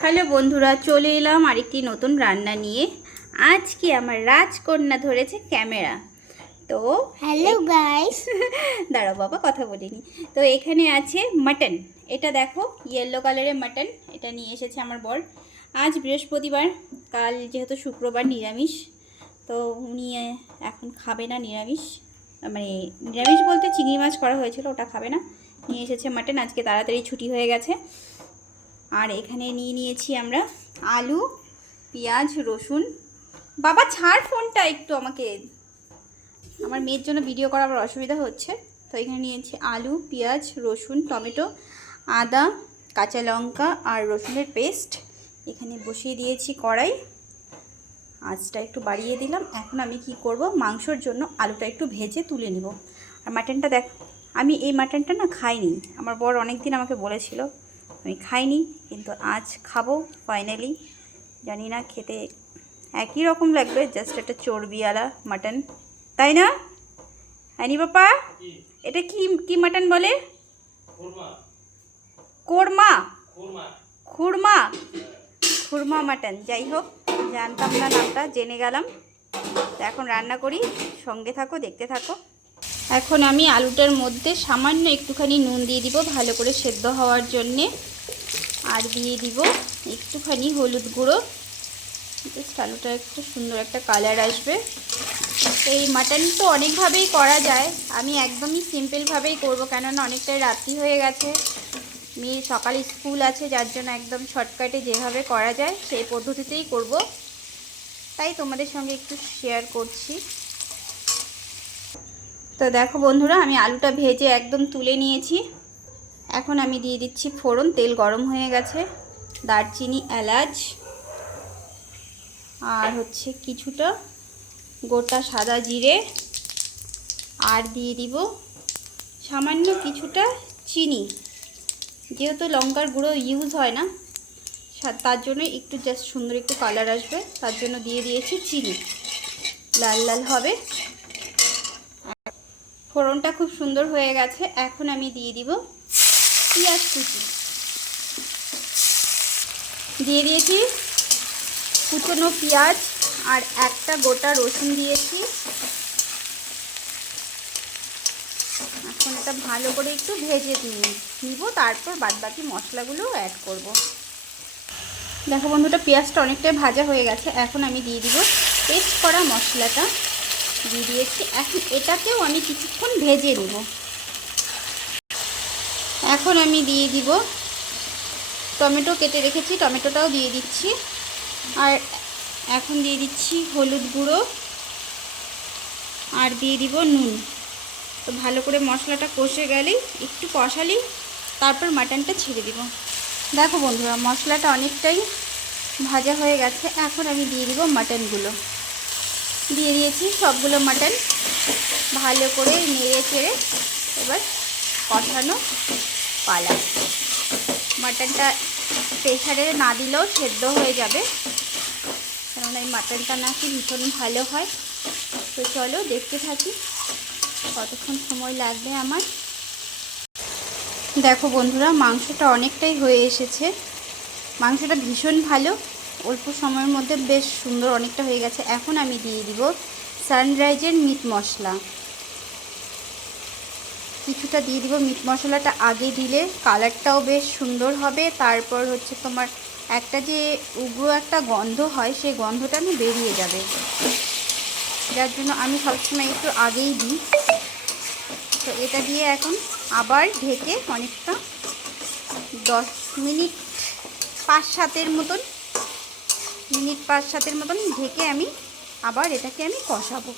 Hello বন্ধুরা, চলে এলাম আরেকটি নতুন রান্না নিয়ে। আজকে আমার রাজকন্যা ধরেছে ক্যামেরা। তো হ্যালো গাইস। দাঁড়াও বাবা, কথা বলিনি। তো এখানে আছে মাটন। এটা দেখো, ইয়েলো কালারের মাটন। এটা নিয়ে এসেছে আমার বর। আজ বৃহস্পতিবার, কাল যেহেতু শুক্রবার নিরামিষ, তো উনি এখন খাবে না নিরামিষ। মানে নিরামিষ বলতে চিংড়ি মাছ করা হয়েছিল, ওটা খাবে না। নিয়ে এসেছে মাটন। আজকে তাড়াতাড়ি ছুটি হয়ে গেছে। আর এখানে নিয়ে নিয়েছি আমরা আলু, পেঁয়াজ, রসুন। বাবা ছাড় ফোনটা একটু, আমাকে আমার মেয়ের জন্য ভিডিও করা আবার অসুবিধা হচ্ছে। তো এখানে নিয়েছি আলু, পেঁয়াজ, রসুন, টমেটো, আদা, কাঁচা লঙ্কা আর রসুনের পেস্ট। এখানে বসিয়ে দিয়েছি কড়াই। আঁচটা একটু বাড়িয়ে দিলাম। এখন আমি কি করব, মাংসর জন্য আলুটা একটু ভেজে তুলে নিব। আর মাটনটা দেখ, আমি এই মাটনটা না খাইনি। আমার বর অনেক দিন আমাকে বলেছিল, আমি খাইনি, কিন্তু আজ খাবো ফাইনালি। জানি না খেতে একই রকম লাগবে, জাস্ট একটা চর্বিওয়ালা মাটন, তাই না? হ্যাঁ বাপা, এটা কি কি মাটন বলে? কোরমা, খুরমা, খুরমা মাটন। যাই হোক, জানতাম না নামটা, জেনে গেলাম। তো এখন রান্না করি, সঙ্গে থাকো, দেখতে থাকো। এখন আমি আলুটার মধ্যে সামান্য একটুখানি নুন দিয়ে দিব ভালো করে সেদ্ধ হওয়ার জন্যে। আর দিয়ে দিব একটুখানি হলুদ গুঁড়ো, জাস্ট আলুটা একটু সুন্দর একটা কালার আসবে। এই মাটন তো অনেকভাবেই করা যায়, আমি একদমই সিম্পলভাবেই করব, কেননা অনেকটাই রাত্রি হয়ে গেছে। মেয়ের সকালে স্কুল আছে, যার জন্য একদম শর্টকাটে যেভাবে করা যায় সেই পদ্ধতিতেই করব, তাই তোমাদের সঙ্গে একটু শেয়ার করছি। তো দেখো বন্ধুরা, আমি আলুটা ভেজে একদম তুলে নিয়েছি। এখন আমি দিয়ে দিচ্ছি ফোড়ন। তেল গরম হয়ে গেছে। দারচিনি, এলাচ আর হচ্ছে কিছুটা গোটা সাদা জিরে, আর দিয়ে দিব সামান্য কিছুটা চিনি। যেহেতু লঙ্কার গুঁড়ো ইউজ হয় না, তার জন্য একটু জাস্ট সুন্দর একটু কালার আসবে, তার জন্য দিয়ে দিয়েছি চিনি। লাল লাল হবে। ফোড়নটা খুব সুন্দর হয়ে গেছে। এখন আমি দিয়ে দিব পেঁয়াজ কুচি। দিয়ে দিয়েছি কুচনো পেঁয়াজ আর একটা গোটা রসুন দিয়েছি। এখন এটা ভালো করে একটু ভেজে নিব, তারপর বাদবাকি মশলাগুলো অ্যাড করব। দেখো বন্ধুটা, পেঁয়াজটা অনেকটাই ভাজা হয়ে গেছে। এখন আমি দিয়ে দিব পেস্ট করা মশলাটা, দিয়ে দিয়েছি। এখন এটাকেও আমি কিছুক্ষণ ভেজে নিব। এখন আমি দিয়ে দিব টমেটো কেটে রেখেছি, টমেটোটাও দিয়ে দিচ্ছি। আর এখন দিয়ে দিচ্ছি হলুদ গুঁড়ো, আর দিয়ে দিব নুন। তো ভালো করে মশলাটা কষে গেলেই, একটু কষালেই তারপর মাটনটা ছেড়ে দিব। দেখো বন্ধুরা, মশলাটা অনেকটাই ভাজা হয়ে গেছে। এখন আমি দিয়ে দিব মাটনগুলো। দিয়ে দিয়েছি সবগুলো মাটন। ভালো করে নেড়ে চেড়ে এবার কষানো পালা। মাটনটা প্রেসারে না দিলেও সেদ্ধ হয়ে যাবে, কেননা এই মাটনটা নাকি ভীষণ ভালো হয়। তো চলো দেখতে থাকি কতক্ষণ সময় লাগবে আমার। দেখো বন্ধুরা, মাংসটা অনেকটাই হয়ে এসেছে। মাংসটা ভীষণ ভালো, অল্প সময়ের মধ্যে বেশ সুন্দর অনেকটা হয়ে গেছে। এখন আমি দিয়ে দিব সানরাইজের মিট মশলা। কিছুটা দিয়ে দিব। মিট মশলাটা আগে দিলে কালারটাও বেশ সুন্দর হবে। তারপর হচ্ছে তোমার একটা যে উগ্র একটা গন্ধ হয়, সেই গন্ধটা আমি বেরিয়ে যাবে, যার জন্য আমি সবসময় একটু আগেই দিই। তো এটা দিয়ে এখন আবার ঢেকে অনেকটা 10 মিনিট 5-7 মতন ঢেকে আমি আবার এটাকে আমি কষাবো।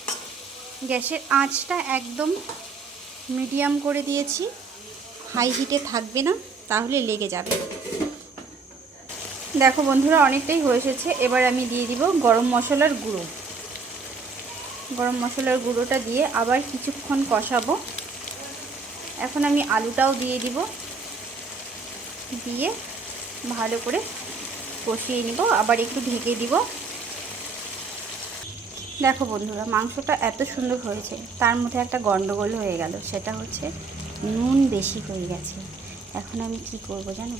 গ্যাসের আঁচটা একদম মিডিয়াম করে দিয়েছি, হাই হিটে থাকবে না, তাহলে লেগে যাবে। দেখো বন্ধুরা, অনেকটাই হয়ে এসেছে। এবার আমি দিয়ে দিব গরম মশলার গুঁড়ো। গরম মশলার গুঁড়োটা দিয়ে আবার কিছুক্ষণ কষাবো। এখন আমি আলুটাও দিয়ে দিব, দিয়ে ভালো করে কষিয়ে নিব, আবার একটু ঢেকে দিব। দেখো বন্ধুরা, মাংসটা এত সুন্দর হয়েছে, তার মধ্যে একটা গন্ডগোল হয়ে গেল, সেটা হচ্ছে নুন বেশি হয়ে গেছে। এখন আমি কি করব জানো?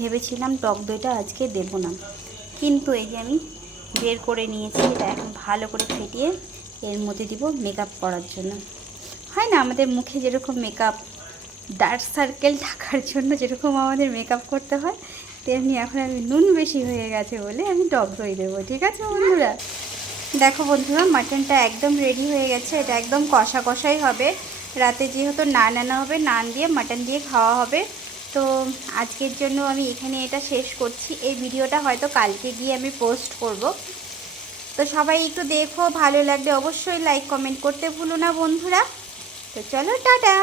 ভেবেছিলাম টক দইটা আজকে দেবো না, কিন্তু এই যে আমি বের করে নিয়েছি। এটা এখন ভালো করে ফেটিয়ে এর মধ্যে দিব মেকআপ করার জন্য। হয় না আমাদের মুখে যেরকম মেকআপ, ডার্ক সার্কেল ঢাকার জন্য যেরকম আমাদের মেকআপ করতে হয়, তেমনি এখন আমি নুন বেশি হয়ে গেছে বলে আমি টক দই দেবো। ঠিক আছে বন্ধুরা? দেখো বন্ধুরা, মাটনটা একদম রেডি হয়ে গেছে। এটা একদম কষা কষাই হবে। রাতে যেহেতু নান আনা হবে, নান দিয়ে মাটন দিয়ে খাওয়া হবে। তো আজকের জন্য আমি এখানে এটা শেষ করছি। এই ভিডিওটা হয়তো কালকে গিয়ে আমি পোস্ট করব। তো সবাই একটু দেখো, ভালো লাগলে অবশ্যই লাইক কমেন্ট করতে ভুলো না বন্ধুরা। তো চলো, টাটা।